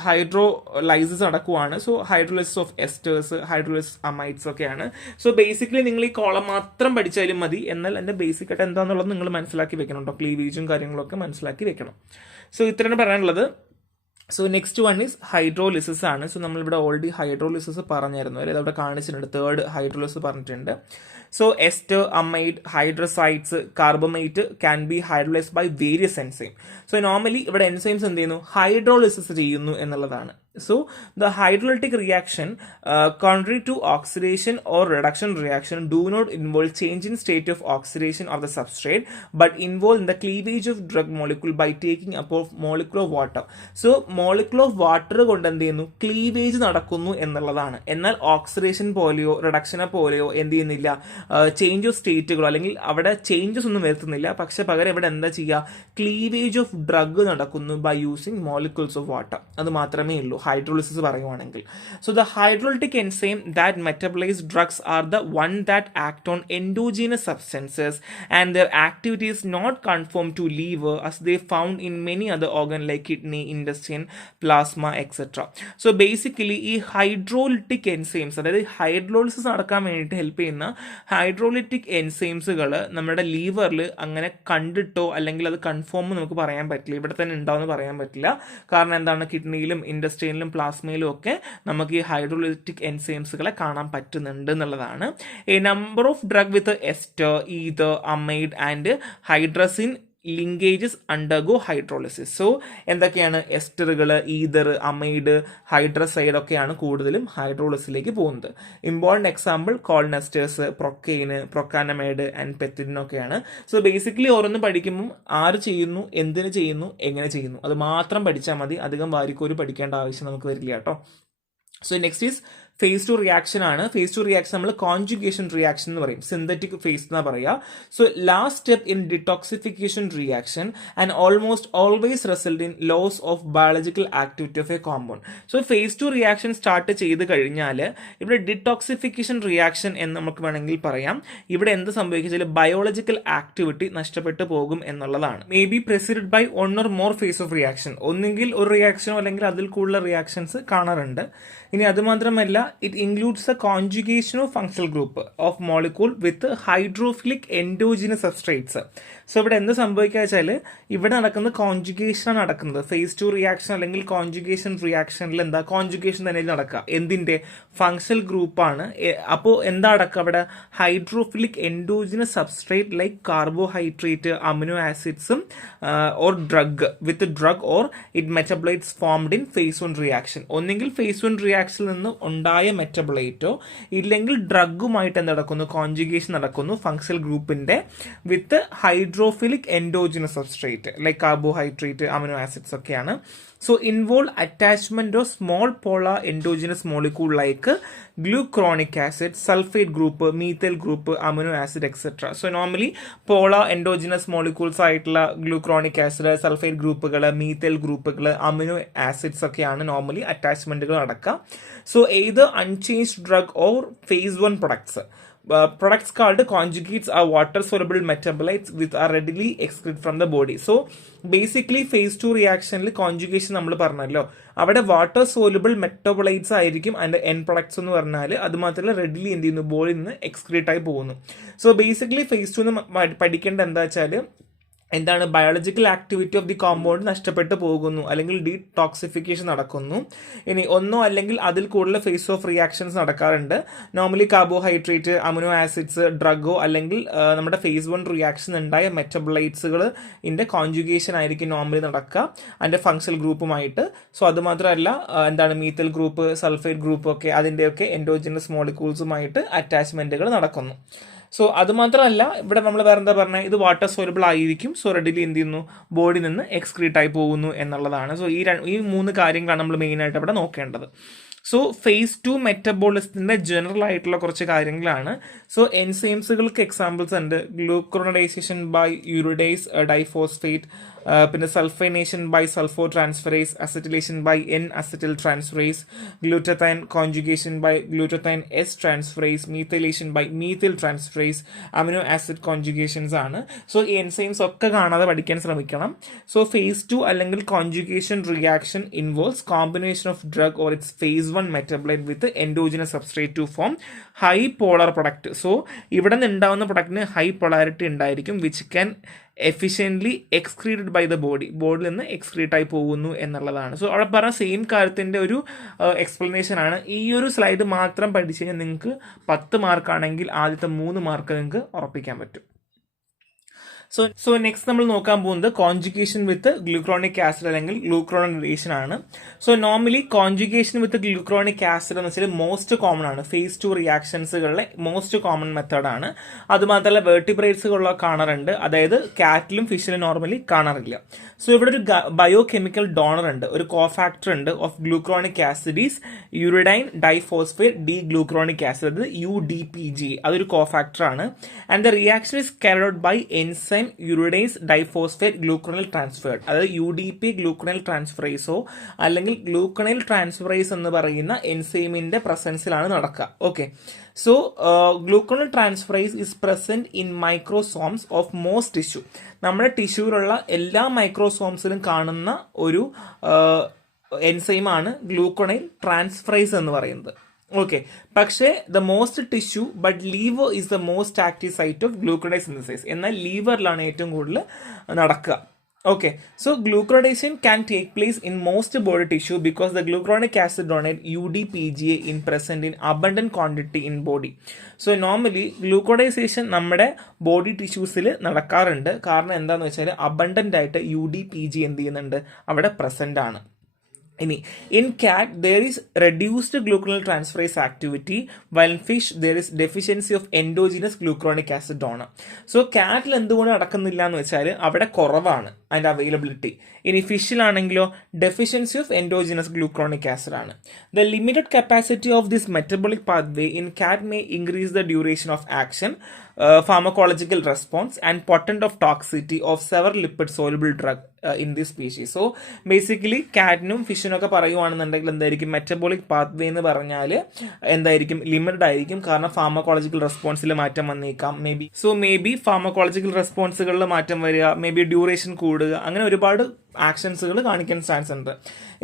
ഹൈഡ്രോലൈസിസ് നടക്കുവാണ്. So hydrolysis of esters, hydrolysis amides ഒക്കെയാണ്. സോ ബേസിക്കലി നിങ്ങൾ ഈ കോളം മാത്രം പഠിച്ചാലും മതി. എന്നാൽ എൻ്റെ ബേസിക് ആയിട്ട് എന്താണെന്നുള്ളത് നിങ്ങൾ മനസ്സിലാക്കി വെക്കണം കേട്ടോ. ക്ലീവേജും കാര്യങ്ങളൊക്കെ മനസ്സിലാക്കി വെക്കണം. സോ ഇത്രയാണ് പറയാനുള്ളത്. So next one is hydrolysis ആണ്. സോ നമ്മളിവിടെ ഓൾറെഡി ഹൈഡ്രോലിസിസ് പറഞ്ഞായിരുന്നു, അല്ലെ? അതവിടെ കാണിച്ചിട്ടുണ്ട്, 3rd ഹൈഡ്രോലിസിസ് പറഞ്ഞിട്ടുണ്ട്. So ester, amide, hydrazides, carbamate can be hydrolysed by various enzyme. So normally ഇവിടെ എൻസൈംസ് എന്ത് ചെയ്യുന്നു, ഹൈഡ്രോലിസിസ് ചെയ്യുന്നു എന്നുള്ളതാണ്. So the hydrolytic reaction, contrary to oxidation or reduction reaction, do not involve change in state of oxidation of the substrate, but involve in the cleavage of drug molecule by taking up of molecule of water. So molecule of water കൊണ്ട് എന്ത് ചെയ്യുന്നു, ക്ലീവേജ് നടക്കുന്നു എന്നുള്ളതാണ്. എന്നാൽ ഓക്സിഡേഷൻ പോലെയോ റിഡക്ഷനെ പോലെയോ എന്ത് ചെയ്യുന്നില്ല, ചേഞ്ച് ഓഫ് സ്റ്റേറ്റുകളോ അല്ലെങ്കിൽ അവിടെ ചേഞ്ചസ് ഒന്നും വരുത്തുന്നില്ല. പക്ഷെ പകരം ഇവിടെ എന്താ ചെയ്യുക, ക്ലീവേജ് ഓഫ് ഡ്രഗ് നടക്കുന്നു by using molecules of water. അത് മാത്രമേ ഉള്ളൂ ഹൈഡ്രോളിസിസ് പറയുവാണെങ്കിൽ. So the hydrolytic enzyme that metabolise drugs are the one that act on endogenous substances and their activity is not confined to liver as they found in many other organ like kidney, intestine, plasma, etc. So basically ഈ ഹൈഡ്രോളിറ്റിക് എൻസൈംസ്, അതായത് ഹൈഡ്രോളിസിസ് നടക്കാൻ വേണ്ടിയിട്ട് ഹെൽപ്പ് ചെയ്യുന്ന ഹൈഡ്രോളിറ്റിക് എൻസൈംസുകൾ നമ്മുടെ ലീവറിൽ അങ്ങനെ കണ്ടിട്ടോ അല്ലെങ്കിൽ അത് കൺഫേം നമുക്ക് പറയാൻ പറ്റില്ല, ഇവിടെ തന്നെ ഉണ്ടാവുമെന്ന് പറയാൻ പറ്റില്ല. കാരണം എന്താണ്, കിഡ്നിയിലും ഇൻഡസ്ട്രിയിലും പ്ലാസ്മയിലും ഒക്കെ നമുക്ക് ഈ ഹൈഡ്രോളിറ്റിക് എൻസൈംസുകളെ കാണാൻ പറ്റുന്നുണ്ട് എന്നുള്ളതാണ്. A number of drug with ester, ether, amide and hydrazine linkages undergo hydrolysis. So എന്തൊക്കെയാണ്, എസ്റ്ററുകൾ, ഈതർ, അമൈഡ്, ഹൈഡ്രസൈഡ് ഒക്കെയാണ് കൂടുതലും ഹൈഡ്രോളിസിലേക്ക് പോകുന്നത്. Important example cholinesters, procaine, procainamide and pethidine ഒക്കെയാണ്. സോ ബേസിക്കലി ഓരോന്ന് പഠിക്കുമ്പോൾ ആര് ചെയ്യുന്നു, എന്തിന് ചെയ്യുന്നു, എങ്ങനെ ചെയ്യുന്നു, അത് മാത്രം പഠിച്ചാൽ മതി. അധികം വാരിക്കോരി പഠിക്കേണ്ട ആവശ്യം നമുക്ക് വരില്ല കേട്ടോ. So next is phase 2 reaction ആണ്. phase 2 റിയാക്ഷൻ നമ്മൾ കോൺജുഗേഷൻ റിയാക്ഷൻ എന്ന് പറയും, സിന്തറ്റിക് ഫേസ് എന്നാ പറയുക. So last step in detoxification reaction and almost always result in loss of biological activity of a compound. So phase 2 reaction start ചെയ്ത് കഴിഞ്ഞാൽ ഇവിടെ ഡിടോക്സിഫിക്കേഷൻ റിയാക്ഷൻ എന്ന് നമുക്ക് വേണമെങ്കിൽ പറയാം. ഇവിടെ എന്ത് സംഭവിച്ചാൽ ബയോളജിക്കൽ ആക്ടിവിറ്റി നഷ്ടപ്പെട്ടു പോകും എന്നുള്ളതാണ്. May be preceded by 1 or more phase of reaction. ഒന്നെങ്കിൽ ഒരു റിയാക്ഷനോ അല്ലെങ്കിൽ അതിൽ കൂടുതൽ റിയാക്ഷൻസ് കാണാറുണ്ട്. ഇനി അതുമാത്രമല്ല, it includes the conjugation of functional group of molecule with hydrophilic endogenous substrates. So ഇവിടെ എന്ത് സംഭവിക്കുക വെച്ചാൽ ഇവിടെ നടക്കുന്നത് കോൺജുഗേഷൻ നടക്കുന്നത്. phase 2 റിയാക്ഷൻ അല്ലെങ്കിൽ കോൺജുഗേഷൻ റിയാക്ഷനിൽ എന്താ, കോൺജുഗേഷൻ തന്നെ നടക്കുക. എന്തിൻ്റെ, ഫങ്ഷണൽ ഗ്രൂപ്പാണ്. അപ്പോൾ എന്താ നടക്കുക അവിടെ, hydrophilic endogenous substrate like carbohydrate, amino ആസിഡ്സും or drug with drug or it metabolites formed in phase 1 reaction. ഒന്നെങ്കിൽ phase 1 റിയാക്ഷനിൽ നിന്ന് ഉണ്ടായ മെറ്റബോളൈറ്റോ ഇല്ലെങ്കിൽ ഡ്രഗുമായിട്ട് എന്ത് നടക്കുന്നു, കോൺജുഗേഷൻ നടക്കുന്നു ഫങ്ഷണൽ ഗ്രൂപ്പിന്റെ with hydrophilic endogenous substrate like carbohydrate, amino acids ഒക്കെയാണ്. So involve attachment of small polar endogenous molecule like glucuronic acid, sulphate group, methyl group, amino acid etcetera. So normally polar endogenous molecules ആയിട്ടുള്ള ഗ്ലൂക്രോണിക് ആസിഡ്, സൾഫേറ്റ് ഗ്രൂപ്പുകൾ, മീഥൈൽ ഗ്രൂപ്പുകൾ, അമിനോ ആസിഡ്സ് ഒക്കെയാണ് നോർമലി അറ്റാച്ച്മെന്റുകൾ നടക്കുക. So either unchanged drug or phase 1 products. Products called conjugates are water soluble metabolites which are readily excreted from the body. So basically phase 2 റിയാക്ഷനിൽ conjugation നമ്മൾ പറഞ്ഞല്ലോ, അവിടെ വാട്ടർ സോലുബിൾ മെറ്റബോളൈറ്റ്സ് ആയിരിക്കും അതിന്റെ എൻ പ്രൊഡക്ട്സ് എന്ന് പറഞ്ഞാൽ. അത് മാത്രമല്ല റെഡിലി എന്ത് ചെയ്യുന്നു, ബോഡിയിൽ നിന്ന് എക്സ്ക്രീറ്റ് ആയി പോകുന്നു. സോ ബേസിക്കലി phase 2 പഠിക്കേണ്ട എന്താ വെച്ചാൽ എന്താണ്, biological activity of the compound നഷ്ടപ്പെട്ടു പോകുന്നു അല്ലെങ്കിൽ ഡീടോക്സിഫിക്കേഷൻ നടക്കുന്നു. ഇനി ഒന്നോ അല്ലെങ്കിൽ അതിൽ കൂടുതൽ ഫേസ് ഓഫ് റിയാക്ഷൻസ് നടക്കാറുണ്ട്. നോർമലി കാർബോഹൈഡ്രേറ്റ്, അമിനോ ആസിഡ്സ്, ഡ്രഗോ അല്ലെങ്കിൽ നമ്മുടെ phase 1 റിയാക്ഷൻ ഉണ്ടായ മെറ്റബോളൈറ്റ്സുകൾ ഇതിന്റെ കോൺജുഗേഷൻ ആയിരിക്കും നോർമലി നടക്കുക അതിന്റെ ഫങ്ഷണൽ ഗ്രൂപ്പുമായിട്ട്. സോ അത് മാത്രമല്ല എന്താണ്, മീഥൈൽ ഗ്രൂപ്പ്, സൾഫേറ്റ് ഗ്രൂപ്പ് ഒക്കെ അതിൻ്റെയൊക്കെ എൻഡോജിനസ് മോളിക്യൂൾസുമായിട്ട് അറ്റാച്ച്മെന്റുകൾ നടക്കുന്നു. സോ അത് മാത്രമല്ല ഇവിടെ നമ്മൾ വേറെ എന്താ പറഞ്ഞാൽ, ഇത് വാട്ടർ സോലബിൾ ആയിരിക്കും. സോ റെഡിലി എന്ത് ചെയ്യുന്നു, ബോഡിയിൽ നിന്ന് എക്സ്ക്രീറ്റ് ആയി പോകുന്നു എന്നുള്ളതാണ്. സോ ഈ 3 കാര്യങ്ങളാണ് നമ്മൾ മെയിനായിട്ട് ഇവിടെ നോക്കേണ്ടത്. സോ phase 2 മെറ്റബോളിസത്തിന്റെ ജനറൽ ആയിട്ടുള്ള കുറച്ച് കാര്യങ്ങളാണ്. സോ എൻസൈംസുകൾക്ക് എക്സാമ്പിൾസ് ഉണ്ട്. ഗ്ലൂക്കറോണൈസേഷൻ ബൈ യൂറിഡേസ് ഡൈഫോസ്ഫേറ്റ്, പിന്നെ sulphonation by sulpho transferase, acetylation by N acetyl transferase, glutathione conjugation by glutathione S transferase, methylation by methyl transferase, amino acid conjugations ആണ്. സോ ഈ എൻസൈംസ് ഒക്കെ കാണാതെ പഠിക്കാൻ ശ്രമിക്കണം. സോ phase 2 അല്ലെങ്കിൽ conjugation reaction involves combination of drug or its phase 1 metabolite with endogenous substrate to form high polar product. So ഇവിടെ നിന്ന് ഉണ്ടാവുന്ന പ്രൊഡക്റ്റിന് ഹൈ പൊളാരിറ്റി ഉണ്ടായിരിക്കും, which can efficiently excreted by the ബോഡിയിൽ നിന്ന് എക്സ്ക്രീറ്റ് ആയി പോകുന്നു എന്നുള്ളതാണ്. സോ അവിടെ പറഞ്ഞ സെയിം കാര്യത്തിൻ്റെ ഒരു എക്സ്പ്ലനേഷൻ ആണ്. ഈ ഒരു സ്ലൈഡ് മാത്രം പഠിച്ചു കഴിഞ്ഞാൽ നിങ്ങൾക്ക് 10 മാർക്കാണെങ്കിൽ ആദ്യത്തെ 3 മാർക്ക് നിങ്ങൾക്ക് ഉറപ്പിക്കാൻ പറ്റും. സോ നെക്സ്റ്റ് നമ്മൾ നോക്കാൻ പോകുന്നത് കോൺജുഗേഷൻ വിത്ത് ഗ്ലൂക്രോണിക് ആസിഡ് അല്ലെങ്കിൽ ഗ്ലൂക്രോണൈസേഷൻ ആണ്. സോ നോർമലി കോൺജുഗേഷൻ വിത്ത് ഗ്ലൂക്രോണിക് ആസിഡ് എന്ന് വെച്ചാൽ മോസ്റ്റ് കോമൺ ആണ്. phase 2 റിയാക്ഷൻസുകളിലെ മോസ്റ്റ് കോമൺ മെത്തേഡാണ്. അതുമാത്രമല്ല വെർട്ടിബ്രേറ്റ്സുകളിലോ കാണാറുണ്ട്, അതായത് കാറ്റിലും ഫിഷിലും നോർമലി കാണാറില്ല. സോ ഇവിടെ ഒരു ബയോ കെമിക്കൽ ഡോണർ ഉണ്ട്, ഒരു കോഫാക്ടർ ഉണ്ട് of glucuronic acid is uridine diphosphate D glucuronic acid, അത് UDPG, അതൊരു കോഫാക്ടർ ആണ്. And the reaction is carried out by enzyme uridine diphosphate glucuronyl transferred, അതായത് UDP ഗ്ലൂക്കോണൈൽ ട്രാൻസ്ഫറേസോ അല്ലെങ്കിൽ ഗ്ലൂക്കോണൈൽ ട്രാൻസ്ഫറേസ് എന്ന് പറയുന്ന എൻസൈമിന്റെ പ്രസൻസിലാണ് നടക്കുക. Okay, so glucuronyl transferase is present in microsomes of most tissue. നമ്മുടെ ടിഷ്യൂവിലുള്ള എല്ലാ മൈക്രോസോംസിലും കാണുന്ന ഒരു എൻസൈമാണ് ഗ്ലൂക്കോണൈൽ ട്രാൻസ്ഫറേസ് എന്ന് പറയുന്നത്. ഓക്കെ, പക്ഷേ the most tissue but liver is the most active site of glucuronide synthesis. എന്നാൽ ലീവറിലാണ് ഏറ്റവും കൂടുതൽ നടക്കുക. Okay, so glucuronidation can take place in most body tissue because the glucuronic acid donate UDPGA in present in abundant quantity in body. So normally glucuronidation നമ്മുടെ ബോഡി ടിഷ്യൂസിൽ നടക്കാറുണ്ട്. കാരണം എന്താണെന്ന് വെച്ചാൽ അബണ്ടന്റ് ആയിട്ട് UDPG എന്ത് ചെയ്യുന്നുണ്ട്, അവിടെ പ്രസന്റ് ആണ്. ഇനി in cat there is reduced glucuronyl transferase activity, while fish there is deficiency of endogenous glucuronic acid ആണ്. സോ കാറ്റിൽ എന്തുകൊണ്ട് നടക്കുന്നില്ല എന്ന് വെച്ചാൽ അവിടെ കുറവാണ് അതിൻ്റെ അവൈലബിലിറ്റി. ഇനി ഫിഷിലാണെങ്കിലോ deficiency of endogenous glucuronic acid ആണ്. The limited capacity of this metabolic pathway in cat may increase the duration of action, pharmacological response and potent of toxicity of several lipid soluble drug in this species. So basically കാറ്റിനും ഫിഷിനും ഒക്കെ പറയുവാണെന്നുണ്ടെങ്കിൽ എന്തായിരിക്കും, മെറ്റബോളിക് പാത്വേ എന്ന് പറഞ്ഞാൽ എന്തായിരിക്കും, ലിമിറ്റഡ് ആയിരിക്കും. കാരണം ഫാർമക്കോളജിക്കൽ റെസ്പോൺസിൽ മാറ്റം വന്നേക്കാം, മേ ബി ഫാർമക്കോളജിക്കൽ റെസ്പോൺസുകളിൽ മാറ്റം വരിക, മേ ബി ഡ്യൂറേഷൻ കൂടുക, അങ്ങനെ ഒരുപാട് ആക്ഷൻസുകൾ കാണിക്കാൻ ചാൻസ് ഉണ്ട്.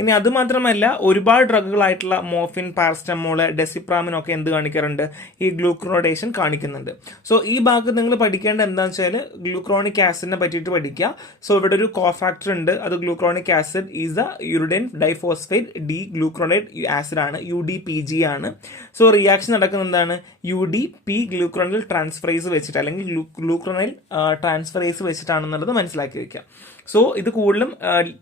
ഇനി അത് മാത്രമല്ല ഒരുപാട് ഡ്രഗുകളായിട്ടുള്ള മോർഫിൻ, പാരസ്റ്റമോള്, ഡെസിപ്രാമിൻ ഒക്കെ എന്ത് കാണിക്കാറുണ്ട്, ഈ ഗ്ലൂക്രോണൈസേഷൻ കാണിക്കുന്നുണ്ട്. സോ ഈ ഭാഗത്ത് നിങ്ങൾ പഠിക്കേണ്ട എന്താണെന്ന് വെച്ചാൽ ഗ്ലൂക്രോണിക് ആസിഡിനെ പറ്റിയിട്ട് പഠിക്കുക. സോ ഇവിടെ ഒരു കോഫാക്ടർ ഉണ്ട്, അത് glucuronic acid is the uridine diphosphate D glucuronide acid ആണ്, UDPG ആണ്. സോ റിയാക്ഷൻ നടക്കുന്നത് എന്താണ്, UDP ഗ്ലൂക്രോണൈൽ ട്രാൻസ്ഫറേസ് വെച്ചിട്ട് അല്ലെങ്കിൽ ഗ്ലൂക്രോണൈൽ ട്രാൻസ്ഫറേസ് വെച്ചിട്ടാണെന്നുള്ളത് മനസ്സിലാക്കി വെക്കുക. സോ ഇത് കൂടുതലും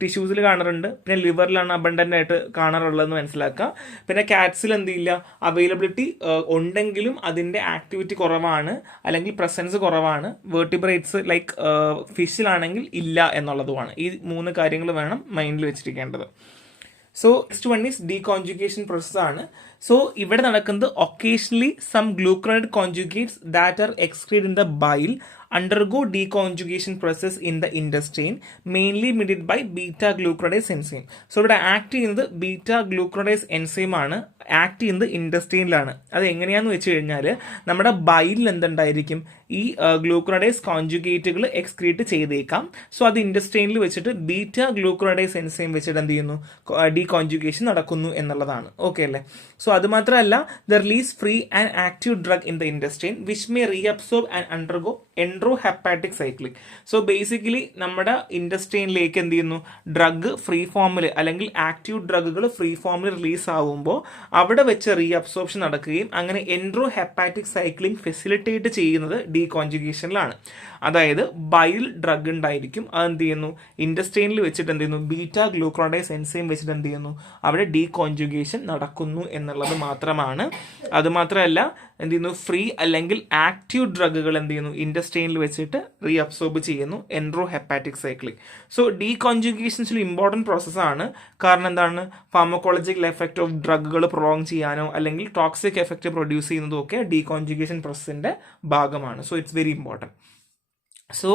ടിഷ്യൂസിൽ കാണാറുണ്ട്, പിന്നെ ലിവറിലാണ് അബണ്ടന്റ് ആയിട്ട് കാണാറുള്ളതെന്ന് മനസ്സിലാക്കുക. പിന്നെ കാറ്റ്സിൽ എന്തില്ല, അവൈലബിലിറ്റി ഉണ്ടെങ്കിലും അതിൻ്റെ ആക്ടിവിറ്റി കുറവാണ് അല്ലെങ്കിൽ പ്രസൻസ് കുറവാണ്. വെർട്ടിബ്രേറ്റ്സ് ലൈക്ക് ഫിഷിലാണെങ്കിൽ ഇല്ല എന്നുള്ളതുമാണ്. ഈ 3 കാര്യങ്ങൾ വേണം മൈൻഡിൽ വെച്ചിരിക്കേണ്ടത്. So next one is deconjugation process ആണ്. സോ ഇവിടെ നടക്കുന്നത് occasionally some glucuronide conjugates that are excreted in the bile undergo deconjugation process in the intestine, mainly mediated by beta glucuronidase enzyme. So ഇവിടെ ആക്ട് ചെയ്യുന്നത് ബീറ്റാ ഗ്ലൂക്രോണൈസ് എൻസൈം ആണ്, ആക്ട് ചെയ്യുന്നത് ഇൻഡസ്ട്രീനിലാണ്. അത് എങ്ങനെയാന്ന് വെച്ച് കഴിഞ്ഞാൽ നമ്മുടെ ബൈലിൽ എന്തുണ്ടായിരിക്കും, ഈ ഗ്ലൂക്രോണൈസ് കോൺജുഗേറ്റുകൾ എക്സ്ക്രീറ്റ് ചെയ്തേക്കാം. സോ അത് ഇൻഡസ്ട്രീനിൽ വെച്ചിട്ട് ബീറ്റാ ഗ്ലൂക്രോണൈസ് എൻസൈം വെച്ചിട്ട് എന്ത് ചെയ്യുന്നു, ഡീകോൺജുഗേഷൻ നടക്കുന്നു എന്നുള്ളതാണ്. ഓക്കെ അല്ലേ? സോ അത് മാത്രമല്ല the release free and active drug in the intestine which may reabsorb and undergo enterohepatic cyclic. So basically നമ്മുടെ ഇൻഡസ്ട്രീനിലേക്ക് എന്ത് ചെയ്യുന്നു, ഡ്രഗ് ഫ്രീ ഫോമിൽ അല്ലെങ്കിൽ ആക്റ്റീവ് ഡ്രഗുകൾ ഫ്രീ ഫോമിൽ റിലീസ് ആവുമ്പോൾ അവിടെ വെച്ച് റീഅബ്സോർപ്ഷൻ നടക്കുകയും അങ്ങനെ എൻഡ്രോഹെപ്പാറ്റിക് സൈക്ലിംഗ് ഫെസിലിറ്റേറ്റ് ചെയ്യുന്നത് ഡീകോൺജുഗേഷനിലാണ്. അതായത് ബൈൽ ഡ്രഗ് ഉണ്ടായിരിക്കും, അത് എന്ത് ചെയ്യുന്നു, ഇൻഡസ്ട്രീനിൽ വെച്ചിട്ട് എന്ത് ചെയ്യുന്നു, ബീറ്റാ ഗ്ലൂക്രോണൈസ് എൻസൈം വെച്ചിട്ട് എന്ത് ചെയ്യുന്നു, അവിടെ ഡീകോൺജുഗേഷൻ നടക്കുന്നു എന്നുള്ളത് മാത്രമാണ്. അതുമാത്രമല്ല എന്ത് ചെയ്യുന്നു, ഫ്രീ അല്ലെങ്കിൽ ആക്റ്റീവ് ഡ്രഗുകൾ എന്ത് ചെയ്യുന്നു, ഇൻറ്റസ്റ്റൈനിൽ വെച്ചിട്ട് റീഅബ്സോർബ് ചെയ്യുന്നു, എൻട്രോ ഹെപ്പാറ്റിക് സൈക്ലിക്. സോ ഡീകോൺജുഗേഷൻസിൽ ഇമ്പോർട്ടൻറ്റ് പ്രോസസ്സാണ്. കാരണം എന്താണ്, ഫാർമക്കോളജിക്കൽ എഫക്റ്റ് ഓഫ് ഡ്രഗുകൾ പ്രൊളോങ് ചെയ്യാനോ അല്ലെങ്കിൽ ടോക്സിക് എഫക്റ്റ് പ്രൊഡ്യൂസ് ചെയ്യുന്നതും ഒക്കെ ഡീകോൺജുഗേഷൻ പ്രോസസ്സിൻ്റെ ഭാഗമാണ്. So it's very important. So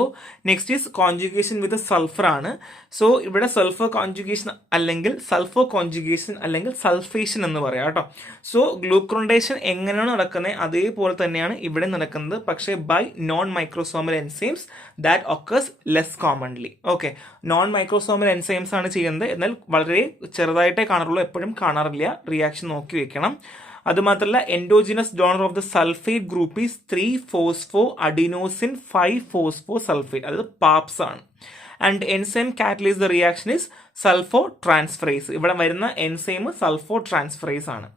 next is conjugation with sulphur ആണ്. സോ ഇവിടെ സൾഫർ കോൺജുഗേഷൻ അല്ലെങ്കിൽ സൾഫർ കോൺജുഗേഷൻ അല്ലെങ്കിൽ സൾഫേഷൻ എന്ന് പറയാം കേട്ടോ. സോ ഗ്ലൂക്കറോണ്ടേഷൻ എങ്ങനെയാണ് നടക്കുന്നത് അതേപോലെ തന്നെയാണ് ഇവിടെ നടക്കുന്നത്, പക്ഷേ by non microsomal enzymes that occurs less commonly. Okay, non microsomal enzymes ആണ് ചെയ്യുന്നത്, എന്നാൽ വളരെ ചെറുതായിട്ടേ കാണാറുള്ളൂ, എപ്പോഴും കാണാറില്ല. റിയാക്ഷൻ നോക്കി വെക്കണം. അതുമാത്രമല്ല endogenous donor of the sulphate group is 3-phosphor adenosine 5-phosphor sulfate, അതായത് പാപ്സ് ആണ്. And enzyme catalyse the reaction is sulpho transferase. ഇവിടെ വരുന്ന എൻസൈം സൾഫോ ട്രാൻസ്ഫറേസ് ആണ്.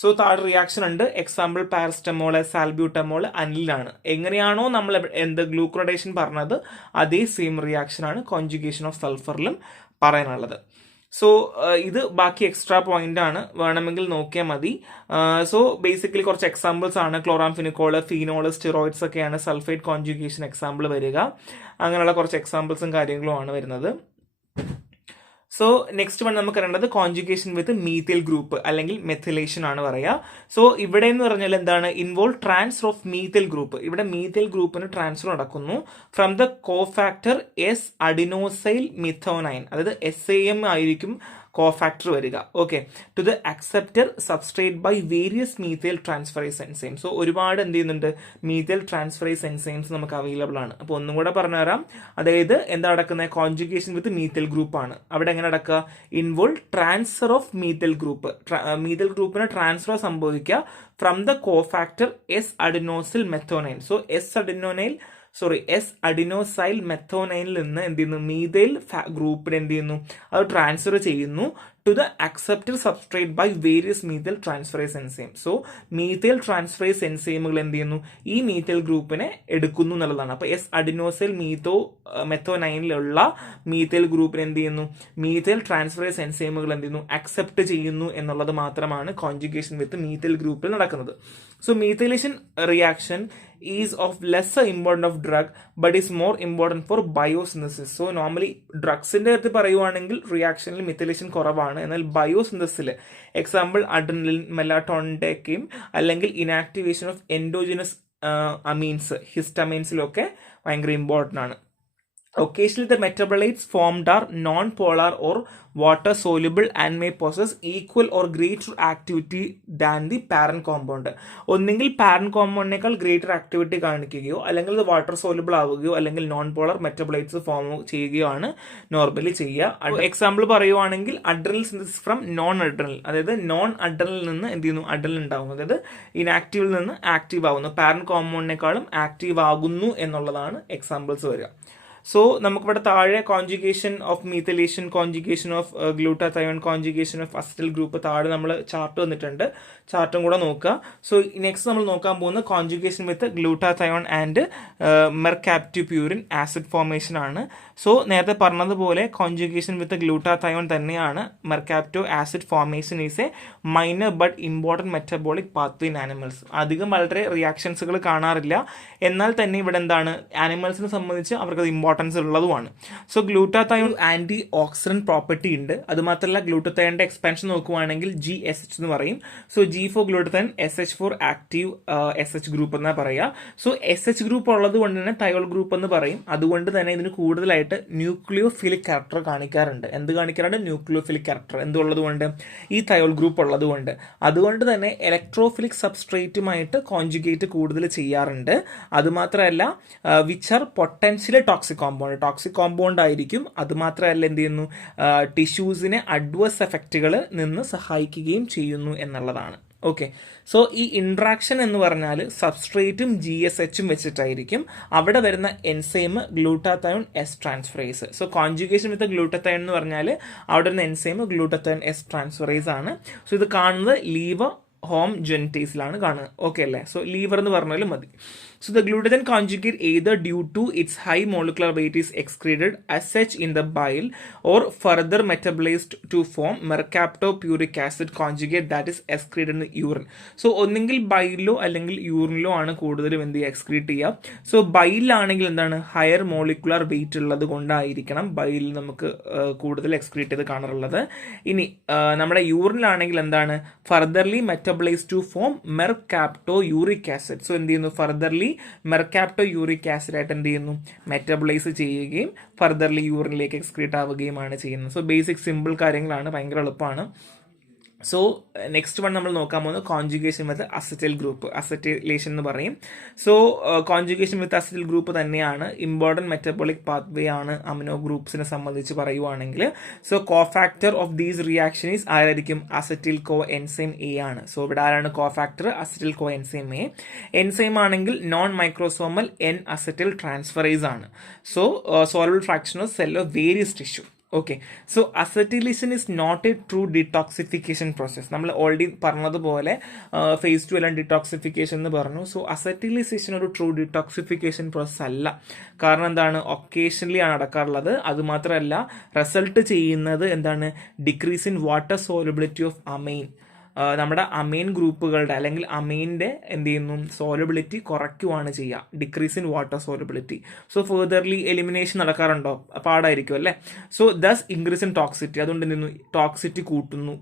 സോ താഴെ റിയാക്ഷൻ ഉണ്ട്. എക്സാമ്പിൾ പാരസ്റ്റമോള്, സാൽബ്യൂട്ടമോൾ, അനിലാണ്. എങ്ങനെയാണോ നമ്മൾ ഗ്ലൂക്കറോഡേഷൻ പറഞ്ഞത് അതേ സെയിം റിയാക്ഷൻ ആണ് കോൺജുഗേഷൻ ഓഫ് സൾഫറിലും പറയാനുള്ളത്. സോ ഇത് ബാക്കി എക്സ്ട്രാ പോയിന്റ് ആണ്, വേണമെങ്കിൽ നോക്കിയാൽ മതി. സോ ബേസിക്കലി കുറച്ച് എക്സാമ്പിൾസ് ആണ്. ക്ലോറാംഫിനിക്കോള്, ഫീനോള്, സ്റ്റിറോയിഡ്സ് ഒക്കെയാണ് സൾഫേറ്റ് കോൺജുഗേഷൻ എക്സാമ്പിൾ വരിക. അങ്ങനെയുള്ള കുറച്ച് എക്സാമ്പിൾസും കാര്യങ്ങളും ആണ് വരുന്നത്. സോ നെക്സ്റ്റ് വൺ നമുക്ക് അറിയേണ്ടത് കോൺജുഗേഷൻ വിത്ത് മീഥൈൽ ഗ്രൂപ്പ് അല്ലെങ്കിൽ മെഥിലേഷൻ ആണ് പറയുക. സോ ഇവിടെ എന്ന് പറഞ്ഞാൽ എന്താണ്, involve transfer of methyl group. ഇവിടെ മീഥൈൽ ഗ്രൂപ്പിന് ട്രാൻസ്ഫർ നടക്കുന്നു from the cofactor S adenosyl methionine, അതായത് SAM ആയിരിക്കും കോഫാക്ടർ വരിക. Okay, to the acceptor substrate by various methyl transferase enzyme. So ഒരുപാട് എന്ത് ചെയ്യുന്നുണ്ട്, മീഥൈൽ ട്രാൻസ്ഫറേസ് എൻസൈംസ് നമുക്ക് അവൈലബിൾ ആണ്. അപ്പോൾ ഒന്നും കൂടെ പറഞ്ഞുതരാം. അതായത് എന്താ നടക്കുന്നത്, കോൺജുഗേഷൻ വിത്ത് മീഥൈൽ ഗ്രൂപ്പ് ആണ്. അവിടെ എങ്ങനെ നടക്കുക, involve transfer of methyl group. Methyl ഗ്രൂപ്പിന് ട്രാൻസ്ഫർ സംഭവിക്കുക from the cofactor S adenosyl methionine. So S adenosyl മെത്തോനൈനിൽ നിന്ന് എന്ത് ചെയ്യുന്നു, മീഥൈൽ ഗ്രൂപ്പിന് എന്ത് ചെയ്യുന്നു, അത് ട്രാൻസ്ഫർ ചെയ്യുന്നു to the acceptor substrate by various methyl transferase enzyme. So methyl transferase എൻസൈമുകൾ എന്ത് ചെയ്യുന്നു, ഈ മീഥൈൽ ഗ്രൂപ്പിനെ എടുക്കുന്നു എന്നുള്ളതാണ്. അപ്പോൾ എസ് അഡിനോസൈൽ മെത്തോനൈനിലുള്ള മീഥൈൽ ഗ്രൂപ്പിന് എന്ത് ചെയ്യുന്നു, മീഥൈൽ ട്രാൻസ്ഫറേസ് എൻസൈമുകൾ എന്ത് ചെയ്യുന്നു, അക്സെപ്റ്റ് ചെയ്യുന്നു എന്നുള്ളത് മാത്രമാണ് കോൺജുഗേഷൻ വിത്ത് മീഥൈൽ ഗ്രൂപ്പിൽ നടക്കുന്നത്. So methylation reaction is of lesser important of drug but is more important for biosynthesis. So normally ഡ്രഗ്സിന്റെ അടുത്ത് പറയുവാണെങ്കിൽ റിയാക്ഷനിൽ മിഥൈലേഷൻ കുറവാണ്, എന്നാൽ ബയോസിന്തസിൽ എക്സാമ്പിൾ അഡ്രിനലിൻ, മെലാറ്റോണിന്റെയും അല്ലെങ്കിൽ ഇനാക്ടിവേഷൻ ഓഫ് എൻഡോജിനസ് അമീൻസ്, ഹിസ്റ്റമൈൻസിലൊക്കെ ഭയങ്കര ഇമ്പോർട്ടൻ്റ് ആണ്. Occasionally the metabolites formed are non-polar or water soluble and may possess equal or greater activity than the parent compound. ഒന്നെങ്കിൽ പാരന്റ് കോമ്പൗണ്ടിനേക്കാൾ ഗ്രേറ്റർ ആക്ടിവിറ്റി കാണിക്കുകയോ അല്ലെങ്കിൽ അത് വാട്ടർ സോലുബിൾ ആവുകയോ അല്ലെങ്കിൽ നോൺ പോളർ മെറ്റബോളൈറ്റ്സ് ഫോം ചെയ്യുകയോ ആണ് നോർമലി ചെയ്യുക. എക്സാമ്പിൾ പറയുവാണെങ്കിൽ adrenal synthesis from non adrenal, അതായത് നോൺ അഡ്രിനലിൽ നിന്ന് എന്ത് ചെയ്യുന്നു, അഡ്രിനൽ ഉണ്ടാകുന്നു, അതായത് ഇനാക്റ്റീവിൽ നിന്ന് ആക്റ്റീവ് ആവുന്നു, പാരന്റ് കോമ്പൗണ്ടിനേക്കാളും ആക്റ്റീവ് ആകുന്നു എന്നുള്ളതാണ് എക്സാമ്പിൾസ് വരിക. സോ നമുക്കിവിടെ താഴെ conjugation of methylation, conjugation of glutathione, conjugation of acetyl group താഴെ നമ്മൾ ചാർട്ട് വന്നിട്ടുണ്ട്, ചാർട്ടും കൂടെ നോക്കുക. സോ നെക്സ്റ്റ് നമ്മൾ നോക്കാൻ പോകുന്നത് conjugation with glutathione and mercaptopurine acid formation ആണ്. സോ നേരത്തെ പറഞ്ഞതുപോലെ കോൺജുഗേഷൻ വിത്ത് ഗ്ലൂട്ടാതയോൺ തന്നെയാണ് mercapto acid formation is a minor but important metabolic pathway in animals. അധികം വളരെ റിയാക്ഷൻസുകൾ കാണാറില്ല, എന്നാൽ തന്നെ ഇവിടെ എന്താണ്, ആനിമൽസിനെ സംബന്ധിച്ച് അവർക്കത് ഇമ്പോർട്ടൻസ് ഉള്ളതുമാണ്. So glutathione antioxidant property ഉണ്ട്. അതുമാത്രമല്ല ഗ്ലൂട്ടാതയോണിന്റെ എക്സ്പാൻഷൻ നോക്കുവാണെങ്കിൽ GSH എന്ന് പറയും. So G for glutathione, SH for active SH group എന്നാ പറയുക. സോ SH ഗ്രൂപ്പ് ഉള്ളത് കൊണ്ട് തന്നെ തയോൾ ഗ്രൂപ്പ് എന്ന് പറയും. അതുകൊണ്ട് തന്നെ ഇതിന് കൂടുതലായിട്ട് ന്യൂക്ലിയോഫിലിക് ക്യാരക്ടർ കാണിക്കാറുണ്ട്. എന്ത് കാണിക്കാറുണ്ട്, ന്യൂക്ലിയോഫിലിക് ക്യാരക്ടർ. എന്തുള്ളത് കൊണ്ട്, ഈ തയോൾ ഗ്രൂപ്പ് ഉള്ളത് കൊണ്ട്. അതുകൊണ്ട് തന്നെ ഇലക്ട്രോഫിലിക് സബ്സ്ട്രേറ്റുമായിട്ട് കോൺജുഗേറ്റ് കൂടുതൽ ചെയ്യാറുണ്ട്. അതുമാത്രമല്ല which are potentially toxic compound ആയിരിക്കും. അതുമാത്രമല്ല എന്ത് ചെയ്യുന്നു, ടിഷ്യൂസിനെ അഡ്വേഴ്സ് എഫക്റ്റുകൾ നിന്ന് സഹായിക്കുകയും ചെയ്യുന്നു എന്നുള്ളതാണ്. ഓക്കെ, സോ ഈ ഇൻട്രാക്ഷൻ എന്ന് പറഞ്ഞാൽ സബ്സ്ട്രേറ്റും GSHും വെച്ചിട്ടായിരിക്കും. അവിടെ വരുന്ന enzyme glutathione S transferase. So conjugation with glutathione എന്ന് പറഞ്ഞാൽ അവിടെ വരുന്ന എൻസൈം ഗ്ലൂട്ടാതയോൺ S ട്രാൻസ്ഫറേസ് ആണ്. സോ ഇത് കാണുന്നത് ലീവർ ഹോം ജെനിറ്റേസിലാണ് കാണുന്നത്. ഓക്കെ അല്ലേ? സോ ലീവർ എന്ന് പറഞ്ഞാലും മതി. So the glutathione conjugate either due to its high molecular weight is excreted as such in the bile or further metabolized to form mercaptopuric acid conjugate that is excreted in the urine. So ഒന്നെങ്കിൽ ബൈലിലോ അല്ലെങ്കിൽ യൂറിനിലോ ആണ് കൂടുതലും എന്ത് ചെയ്യുക എക്സ്ക്രീറ്റ് ചെയ്യുക. സോ ബൈലിലാണെങ്കിൽ എന്താണ് ഹയർ മോളിക്കുലർ വെയിറ്റ് ഉള്ളത് കൊണ്ടായിരിക്കണം ബൈലിൽ നമുക്ക് കൂടുതൽ എക്സ്ക്രീറ്റ് ചെയ്ത് കാണാറുള്ളത്. ഇനി നമ്മുടെ യൂറിനിലാണെങ്കിൽ എന്താണ് furtherly metabolise to form mercapto uric acid. So എന്ത് ചെയ്യുന്നു ഫർദർലി മെർകാപ്റ്റോ യൂറിക് ആസിഡ് ആയിട്ട് എന്ത് ചെയ്യുന്നു മെറ്റബിളൈസ് ചെയ്യുകയും ഫർദർലി യൂറിനിലേക്ക് എക്സ്ക്രീറ്റ് ആവുകയുമാണ് ചെയ്യുന്നത്. സോ ബേസിക് സിമ്പിൾ കാര്യങ്ങളാണ്, ഭയങ്കര എളുപ്പമാണ്. സോ നെക്സ്റ്റ് വൺ നമ്മൾ നോക്കാൻ പോകുന്നത് conjugation with acetyl group, acetylation എന്ന് പറയും. So conjugation with acetyl group തന്നെയാണ് ഇമ്പോർട്ടൻറ്റ് മെറ്റബോളിക് പാത്വേ ആണ് അമിനോ ഗ്രൂപ്പ്സിനെ സംബന്ധിച്ച് പറയുവാണെങ്കിൽ. So cofactor of these reaction is ആരായിരിക്കും അസറ്റൈൽ കോ എൻസൈം എ ആണ്. സോ ഇവിടെ ആരാണ് cofactor acetyl coenzyme A. Enzyme ആണെങ്കിൽ non microsomal N acetyl transferase ആണ്. So soluble fraction of cell of various tissue. Okay, so acetylation is not a true detoxification process. നമ്മൾ ഓൾറെഡി പറഞ്ഞതുപോലെ phase 2 എല്ലാം ഡിറ്റോക്സിഫിക്കേഷൻ എന്ന് പറഞ്ഞു. സോ അസറ്റൈലൈസേഷൻ ഒരു ട്രൂ ഡിറ്റോക്സിഫിക്കേഷൻ പ്രോസസ് അല്ല. കാരണം എന്താണ് ഒക്കേഷണലി ആണ് നടക്കാറുള്ളത്. അതുമാത്രമല്ല റിസൾട്ട് ചെയ്യുന്നത് എന്താണ് decrease in water solubility of amine. നമ്മുടെ അമൈൻ ഗ്രൂപ്പുകളുടെ അല്ലെങ്കിൽ അമൈൻ്റെ എന്ത് ചെയ്യുന്നു സോലബിലിറ്റി കുറയ്ക്കുവാണ് ചെയ്യുക, decrease in water solubility. So furtherly elimination നടക്കാറുണ്ടോ? പാടായിരിക്കും അല്ലേ. So thus increase in toxicity, അതുകൊണ്ട് എന്ത് ചെയ്യുന്നു ടോക്സിറ്റി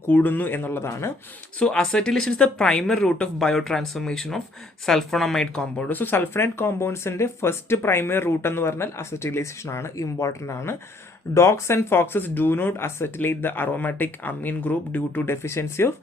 കൂടുന്നു എന്നുള്ളതാണ്. So acetylation is the primary route of biotransformation of sulphonamide compound. So sulphonamide കോമ്പൗണ്ട്സിന്റെ ഫസ്റ്റ് പ്രൈമറി റൂട്ട് എന്ന് പറഞ്ഞാൽ അസറ്റൈലൈസേഷൻ ആണ്, ഇമ്പോർട്ടൻ്റ് ആണ്. Dogs and foxes do not acetylate the aromatic amine group due to deficiency of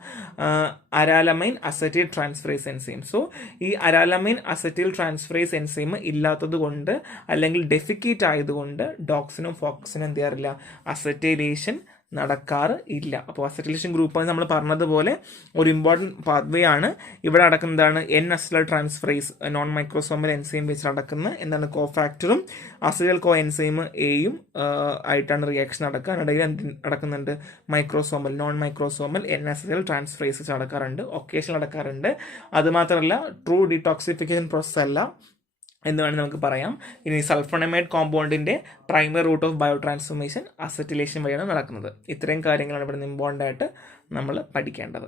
aralamine acetyl transferase enzyme. So ഈ aralamine acetyl transferase enzyme ഇല്ലാത്തത് കൊണ്ട് അല്ലെങ്കിൽ ഡെഫിക്കേറ്റ് ആയതുകൊണ്ട് ഡോഗ്സിനും ഫോക്സിനും എന്ത് ചെയ്യാറില്ല അസറ്റൈലേഷൻ നടക്കാറ് ഇല്ല. അപ്പോൾ അസറ്റൈലേഷൻ ഗ്രൂപ്പ് നമ്മൾ പറഞ്ഞതുപോലെ ഒരു ഇമ്പോർട്ടൻറ്റ് പാത്വേ ആണ്. ഇവിടെ നടക്കുന്നതാണ് N acetyl transferase non microsomal enzyme വെച്ച് നടക്കുന്ന എന്താണ് കോഫാക്ടറും അസറ്റൈൽ കോ എൻസൈം എയും ആയിട്ടാണ് റിയാക്ഷൻ നടക്കുക. ഇടയിൽ നടക്കുന്നുണ്ട് microsomal non microsomal N acetyl transferase നടക്കാറുണ്ട്, ഒക്കേഷൻ നടക്കാറുണ്ട്. അതുമാത്രമല്ല ട്രൂ ഡിറ്റോക്സിഫിക്കേഷൻ പ്രോസസ് അല്ല എന്ന് വേണമെങ്കിൽ നമുക്ക് പറയാം. ഇനി സൾഫോണമൈഡ് കോമ്പൗണ്ടിൻ്റെ primary route of biotransformation acetylation വഴിയാണ് നടക്കുന്നത്. ഇത്രയും കാര്യങ്ങളാണ് ഇവിടെ ഇമ്പോർട്ടൻ്റ് ആയിട്ട് നമ്മൾ പഠിക്കേണ്ടത്.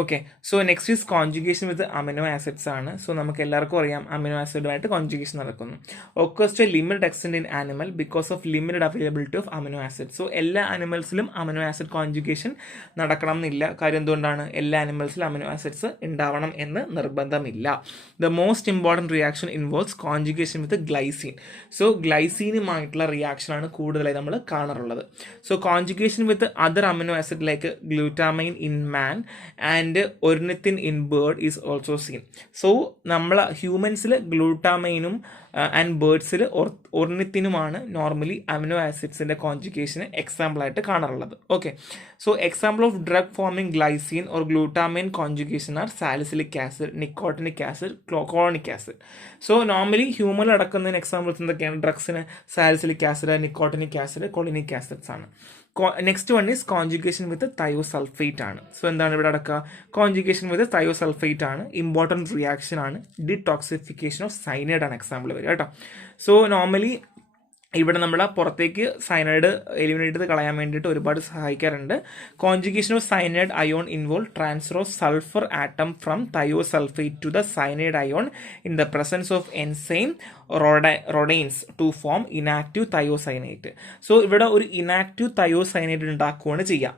Okay, so next is conjugation with amino acids ആണ്. സോ നമുക്ക് എല്ലാവർക്കും അറിയാം അമിനോ ആസിഡുമായിട്ട് കോൺജുഗേഷൻ നടക്കുന്നു. Occurs to limited extent in animal because of limited availability of amino acid. So എല്ലാ ആനിമൽസിലും അമിനോ ആസിഡ് കോൺജുഗേഷൻ നടക്കണം എന്നില്ല. കാര്യം എന്തുകൊണ്ടാണ്? എല്ലാ ആനിമൽസിലും അമിനോ ആസിഡ്സ് ഉണ്ടാവണം എന്ന് നിർബന്ധമില്ല. The most important reaction involves conjugation with glycine. So ഗ്ലൈസീനുമായിട്ടുള്ള റിയാക്ഷനാണ് കൂടുതലായി നമ്മൾ കാണാറുള്ളത്. So conjugation with other amino acid like glutamine in man and ornithine in bird is also seen. So നമ്മൾ ഹ്യൂമൻസിൽ ഗ്ലൂട്ടാമൈനും ആൻഡ് ബേർഡ്സിൽ ഒർണിത്തിനുമാണ് നോർമലി അമിനോ ആസിഡ്സിൻ്റെ കോൺജുഗേഷന് എക്സാമ്പിളായിട്ട് കാണാറുള്ളത്. Okay, so example of drug forming glycine or glutamine conjugation are salicylic acid, nicotinic acid, cholic acid. So normally ഹ്യൂമനിൽ അടക്കുന്നതിന് എക്സാമ്പിൾസ് എന്തൊക്കെയാണ്? ഡ്രഗ്സിന് salicylic acid, nicotinic acid, cholic acids ആണ്. Next one is conjugation with thiosulphate ആണ്. സോ എന്താണ് ഇവിടെ നടക്കുക? കോൺജുഗേഷൻ വിത്ത് തയോസൾഫേറ്റ് ആണ്, ഇമ്പോർട്ടൻറ്റ് റിയാക്ഷൻ ആണ്. ഡിടോക്സിഫിക്കേഷൻ ഓഫ് സൈനൈഡ് ആണ് എക്സാമ്പിൾ വരിക കേട്ടോ. സോ നോർമലി ഇവിടെ നമ്മൾ പുറത്തേക്ക് സൈനൈഡ് എലിമിനേറ്റ് ചെയ്ത് കളയാൻ വേണ്ടിയിട്ട് ഒരുപാട് സഹായിക്കാറുണ്ട്. Conjugation of cyanide ion involve transfer of sulphur atom from thiosulphate to the cyanide ion in the presence of enzyme rhodanese to form inactive thiocyanate. So ഇവിടെ ഒരു ഇനാക്റ്റീവ് തയോസൈനൈറ്റ് ഉണ്ടാക്കുകയാണ് ചെയ്യുക.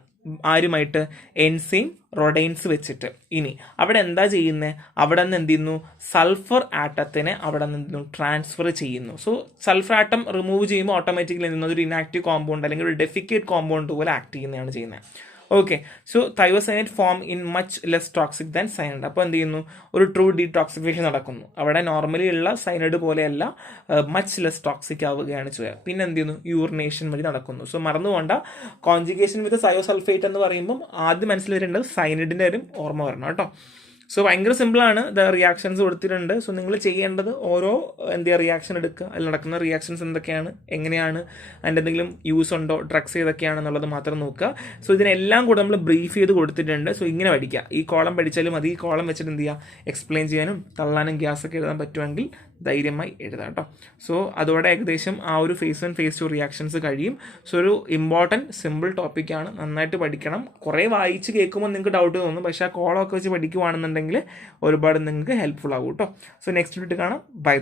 ആരുമായിട്ട്? എൻസൈം റോഡൈൻസ് വെച്ചിട്ട്. ഇനി അവിടെ എന്താ ചെയ്യുന്നത്? അവിടെ നിന്ന് എന്ത് ചെയ്യുന്നു? സൾഫർ ആറ്റത്തിനെ അവിടെ നിന്ന് എന്ത് ചെയ്യുന്നു? ട്രാൻസ്ഫർ ചെയ്യുന്നു. സോ സൾഫർ ആറ്റം റിമൂവ് ചെയ്യുമ്പോൾ ഓട്ടോമാറ്റിക്കലി എന്ത് ചെയ്യുന്നു? ഒരു ഇനാക്റ്റീവ് കോമ്പൗണ്ട് അല്ലെങ്കിൽ ഒരു ഡെഫിക്കേറ്റ് കോമ്പൗണ്ട് പോലെ ആക്ട് ചെയ്യുന്നതാണ് ചെയ്യുന്നത്. Okay, so thiocyanate form in much less toxic than cyanide. അപ്പോൾ എന്ത് ചെയ്യുന്നു? ഒരു ട്രൂ ഡീടോക്സിഫിക്കേഷൻ നടക്കുന്നു. അവിടെ നോർമലി ഉള്ള സൈനൈഡ് പോലെയല്ല, മച്ച് ലെസ് ടോക്സിക് ആവുകയാണ് ചെയ്യുക. പിന്നെ എന്ത് ചെയ്യുന്നു? യൂറിനേഷൻ വഴി നടക്കുന്നു. സോ മറന്നുകൊണ്ട കോൺജുഗേഷൻ വിത്ത് തയോസൾഫേറ്റ് എന്ന് പറയുമ്പം ആദ്യം മനസ്സിൽ വരേണ്ടത് സൈനൈഡിൻ്റെ ഒരു ഓർമ്മ വരണം കേട്ടോ. സോ ഭയങ്കര സിമ്പിളാണ്. റിയാക്ഷൻസ് കൊടുത്തിട്ടുണ്ട്. സോ നിങ്ങൾ ചെയ്യേണ്ടത് ഓരോ റിയാക്ഷൻ എടുക്കുക, അതിൽ നടക്കുന്ന റിയാക്ഷൻസ് എന്തൊക്കെയാണ്, എങ്ങനെയാണ്, അതിൻ്റെ എന്തെങ്കിലും യൂസ് ഉണ്ടോ, ഡ്രഗ്സ് ഏതൊക്കെയാണെന്നുള്ളത് മാത്രം നോക്കുക. സോ ഇതിനെല്ലാം കൂടെ നമ്മൾ ബ്രീഫ് ചെയ്ത് കൊടുത്തിട്ടുണ്ട്. സോ ഇങ്ങനെ പഠിക്കുക. ഈ കോളം പഠിച്ചാലും മതി. ഈ കോളം വെച്ചിട്ട് എന്ത് ചെയ്യുക, എക്സ്പ്ലെയിൻ ചെയ്യാനും തള്ളാനും ഗ്യാസൊക്കെ എഴുതാൻ പറ്റുമെങ്കിൽ ധൈര്യമായി എഴുതാം കേട്ടോ. സോ അതോടെ ഏകദേശം ആ ഒരു phase 1 phase 2 റിയാക്ഷൻസ് കഴിയും. സോ ഒരു ഇമ്പോർട്ടൻറ്റ് സിമ്പിൾ ടോപ്പിക്കാണ്, നന്നായിട്ട് പഠിക്കണം. കുറേ വായിച്ച് കേൾക്കുമ്പോൾ നിങ്ങൾക്ക് ഡൗട്ട് തോന്നും, പക്ഷേ ആ കോളമൊക്കെ വെച്ച് പഠിക്കുവാണെന്നുണ്ടെങ്കിൽ ഒരുപാട് നിങ്ങൾക്ക് ഹെൽപ്ഫുൾ ആകും കേട്ടോ. സോ നെക്സ്റ്റ് വീഡിയോ കാണാം. ബൈ.